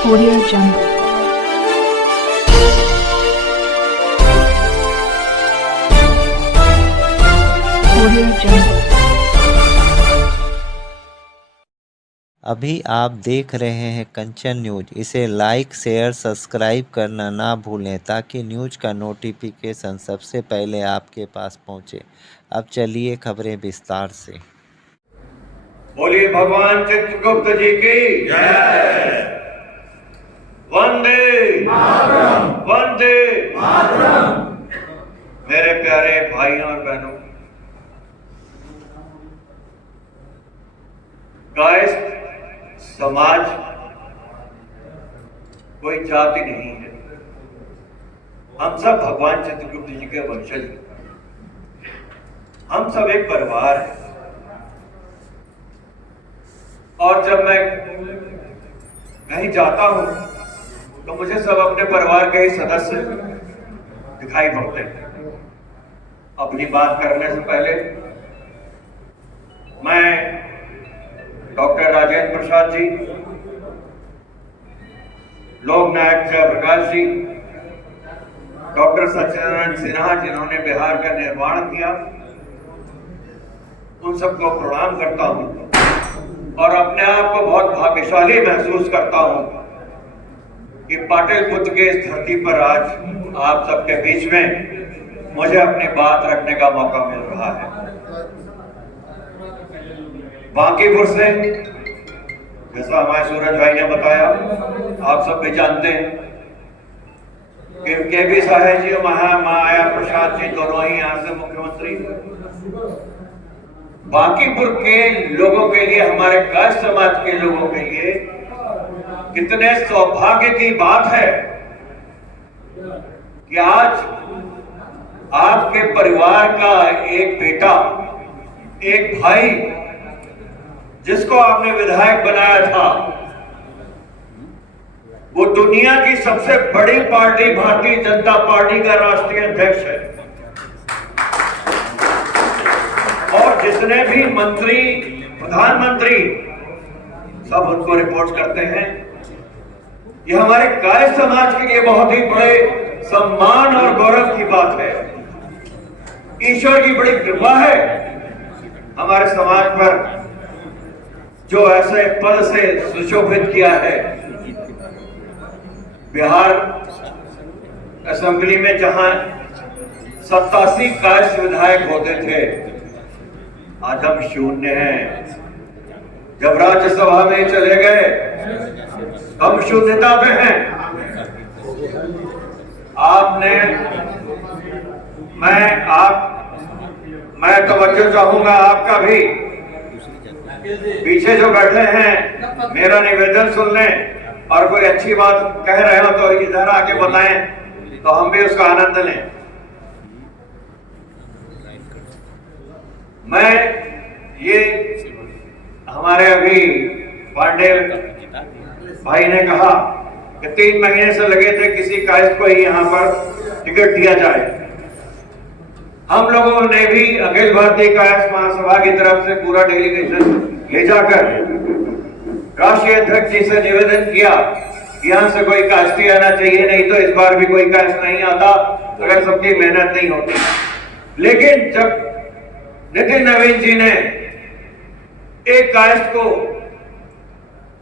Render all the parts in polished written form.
Audio Jungle. Audio Jungle. अभी आप देख रहे हैं कंचन न्यूज। इसे लाइक, शेयर, सब्सक्राइब करना ना भूलें ताकि न्यूज का नोटिफिकेशन सबसे पहले आपके पास पहुंचे। अब चलिए खबरें विस्तार से। बोलिए भगवान चित्रगुप्त जी की जय। वंदे मातरम, वंदे मातरम। मेरे प्यारे भाइयों और बहनों, कायस्थ समाज कोई जाति नहीं है। हम सब भगवान चित्रगुप्त जी के वंशज हैं। हम सब एक परिवार है। और जब मैं कहीं जाता हूं तो मुझे सब अपने परिवार के ही सदस्य दिखाई पड़ते हैं। अपनी बात करने से पहले मैं डॉक्टर राजेंद्र प्रसाद जी, लोक नायक जयप्रकाश जी, डॉक्टर सच्चिदानंद सिन्हा जिन्होंने बिहार का निर्माण किया, उन सबको प्रणाम करता हूं और अपने आप को बहुत भाग्यशाली महसूस करता हूं कि पाटलिपुत्र के इस धरती पर आज आप सबके बीच में मुझे अपनी बात रखने का मौका मिल रहा है। बांकीपुर से, जैसा हमारे सूरज भाई ने बताया, आप सब भी जानते हैं कि केबी साहेब जी और माया प्रसाद जी दोनों ही यहाँ से मुख्यमंत्री। बांकीपुर के लोगों के लिए, हमारे कायस्थ समाज के लोगों के लिए कितने सौभाग्य की बात है कि आज आपके परिवार का एक बेटा, एक भाई, जिसको आपने विधायक बनाया था, वो दुनिया की सबसे बड़ी पार्टी भारतीय जनता पार्टी का राष्ट्रीय अध्यक्ष है। और जितने भी मंत्री, प्रधानमंत्री, सब उनको रिपोर्ट करते हैं। ये हमारे कायस्थ समाज के लिए बहुत ही बड़े सम्मान और गौरव की बात है। ईश्वर की बड़ी कृपा है हमारे समाज पर, जो ऐसे पद से सुशोभित किया है। बिहार असेंबली में जहां 87 कायस्थ विधायक होते थे, आज हम शून्य हैं। जब राज्यसभा में चले गए, हम शून्यता में हैं। आपने, मैं तवज्जो चाहूंगा आपका भी। पीछे जो बैठे हैं, मेरा निवेदन सुन लें और कोई अच्छी बात कह रहे हो तो इधर आके बताएं, तो हम भी उसका आनंद लें। मैं ये हमारे अभी पांडे भाई ने कहा कि 3 महीने से लगे थे किसी कायस्थ को ही यहाँ पर टिकट दिया जाए। हम लोगों ने भी अखिल भारतीय कायस्थ महासभा की तरफ से पूरा डेलीगेशन ले जाकर राष्ट्रीय अध्यक्ष जी से निवेदन किया, यहाँ से कोई कायस्थी आना चाहिए, नहीं तो इस बार भी कोई कायस्थ नहीं आता अगर सबकी मेहनत नहीं होती। लेकिन जब नितिन नवीन जी ने एक कायस्थ को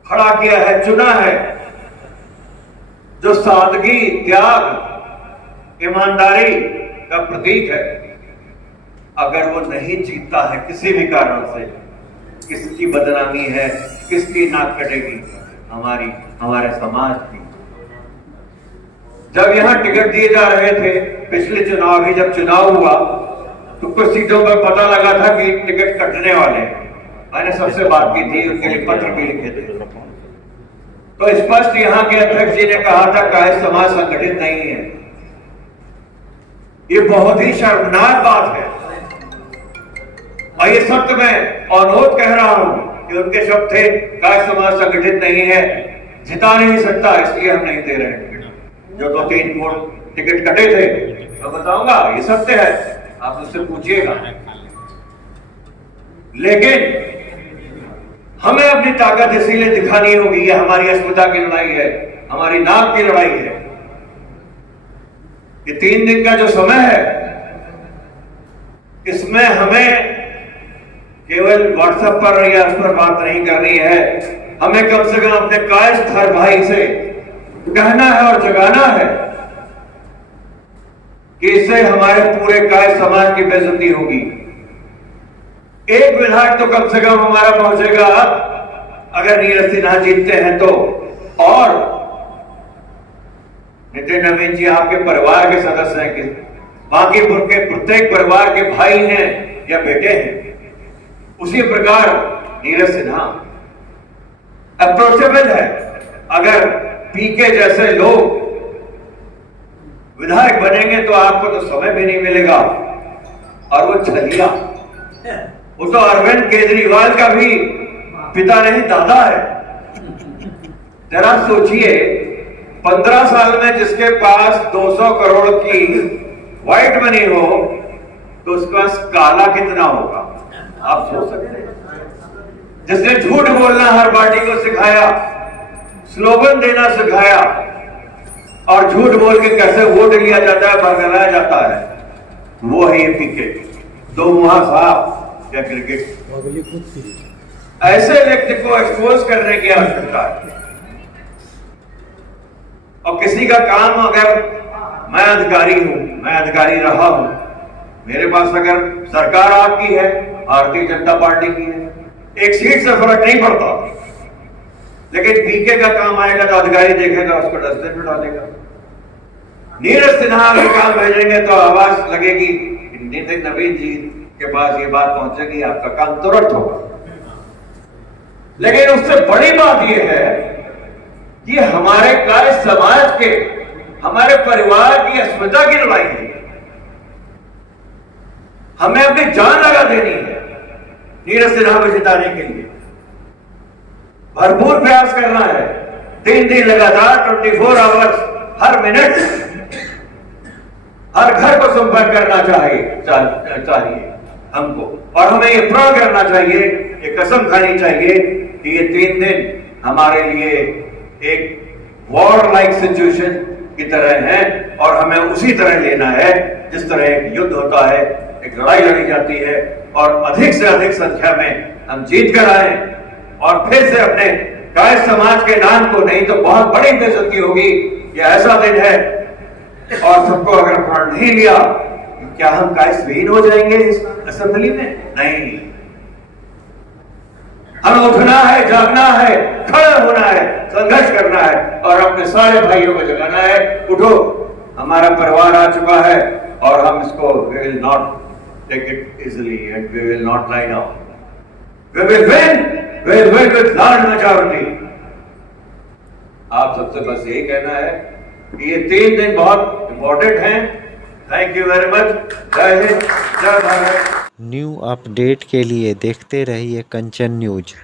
खड़ा किया है, चुना है, जो सादगी, त्याग, ईमानदारी का प्रतीक है, अगर वो नहीं जीतता है किसी भी कारण से, किसकी बदनामी है, किसकी नाक कटेगी? हमारे समाज की। जब यहां टिकट दिए जा रहे थे, पिछले चुनाव भी जब चुनाव हुआ तो कुछ सीटों पर पता लगा था कि टिकट कटने वाले हैं। मैंने सबसे बात की थी, उनके लिए पत्र भी लिखे थे। तो स्पष्ट यहाँ के अध्यक्ष जी ने कहा था कायस्थ समाज संगठित नहीं है। ये बहुत ही शर्मनाक बात है और ये सत्य मैं अनुरोध कह रहा हूं कि उनके शब्द थे, कायस्थ समाज संगठित नहीं है, जिता नहीं सकता, इसलिए हम नहीं दे रहे टिकट। जो 2-3 टिकट कटे थे, मैं बताऊंगा, ये सत्य है, आप उससे पूछिएगा। लेकिन हमें अपनी ताकत इसीलिए दिखानी होगी। ये हमारी अस्मिता की लड़ाई है, हमारी नाक की लड़ाई है। ये 3 दिन का जो समय है, इसमें हमें केवल व्हाट्सएप पर या उस पर बात नहीं करनी है, हमें कम से कम अपने कायस्थ हर भाई से कहना है और जगाना है कि इससे हमारे पूरे कायस्थ समाज की बेइज्जती होगी। एक विधायक तो कम से कम हमारा पहुंचेगा अगर नीरज सिन्हा जीतते हैं तो। और नितिन नवीन जी आपके परिवार के सदस्य हैं कि बांकीपुर के प्रत्येक परिवार के भाई हैं या बेटे हैं, उसी प्रकार नीरज सिन्हा अप्रोचेबल है। अगर पीके जैसे लोग विधायक बनेंगे तो आपको तो समय भी नहीं मिलेगा। और वो छलिया, वो तो अरविंद केजरीवाल का भी पिता नहीं दादा है। जरा सोचिए, 15 साल में जिसके पास 200 करोड़ की व्हाइट मनी हो तो उसके पास काला कितना होगा, आप सोच सकते हैं। जिसने झूठ बोलना हर पार्टी को सिखाया, स्लोगन देना सिखाया और झूठ बोल के कैसे वोट लिया जाता है, बरगलाया जाता है, वो है ये पीके। 2 मुहा साहब या क्रिकेट। ऐसे व्यक्ति को एक्सपोज करने की आवश्यकता है। और किसी का काम, अगर मैं अधिकारी हूं, मैं अधिकारी रहा हूं, मेरे पास अगर सरकार आपकी है, भारतीय जनता पार्टी की है, एक सीट से फर्क नहीं पड़ता, लेकिन पीके का काम आएगा तो अधिकारी देखेगा, उसको डस्टबिन में डालेगा। नीरज सिन्हा का काम भेजेंगे तो आवाज लगेगी, नितिन नवीन जी के पास ये बात पहुंचेगी, आपका काम तुरंत होगा। लेकिन उससे बड़ी बात यह है कि हमारे कार्य समाज के, हमारे परिवार की अस्मिता की लड़ाई है। हमें अपनी जान लगा देनी है नीरज सिन्हा को जिताने के लिए। भरपूर प्रयास करना है, 3 दिन लगातार 24 आवर्स, हर मिनट, हर घर को संपर्क करना चाहिए हमको। और हमें ये प्रण करना चाहिए, ये कसम खानी चाहिए कि ये 3 दिन हमारे लिए एक वॉर लाइक सिचुएशन की तरह है और हमें उसी तरह लेना है जिस तरह एक युद्ध होता है, एक लड़ाई लड़ी जाती है और अधिक से अधिक संख्या में हम जीत कर आए और फिर से अपने कायस्थ समाज के नाम को, नहीं तो बहुत बड़ी बेइज्जती होगी। यह ऐसा दिन है और सबको अगर प्रण नहीं लिया, क्या हम कायस्थविहीन हो जाएंगे इस असेंबली में? नहीं, हमें उठना है, जागना है, खड़ा होना है, संघर्ष करना है और अपने सारे भाइयों को जगाना है। उठो, हमारा परिवार आ चुका है और हम इसको we will not take it easily and we will not lie down. We will win with large majority. आप सबसे बस यही कहना है कि ये 3 दिन बहुत इंपॉर्टेंट हैं। Thank you very much. जय हिंद, जय भारत। न्यू अपडेट के लिए देखते रहिए कंचन न्यूज।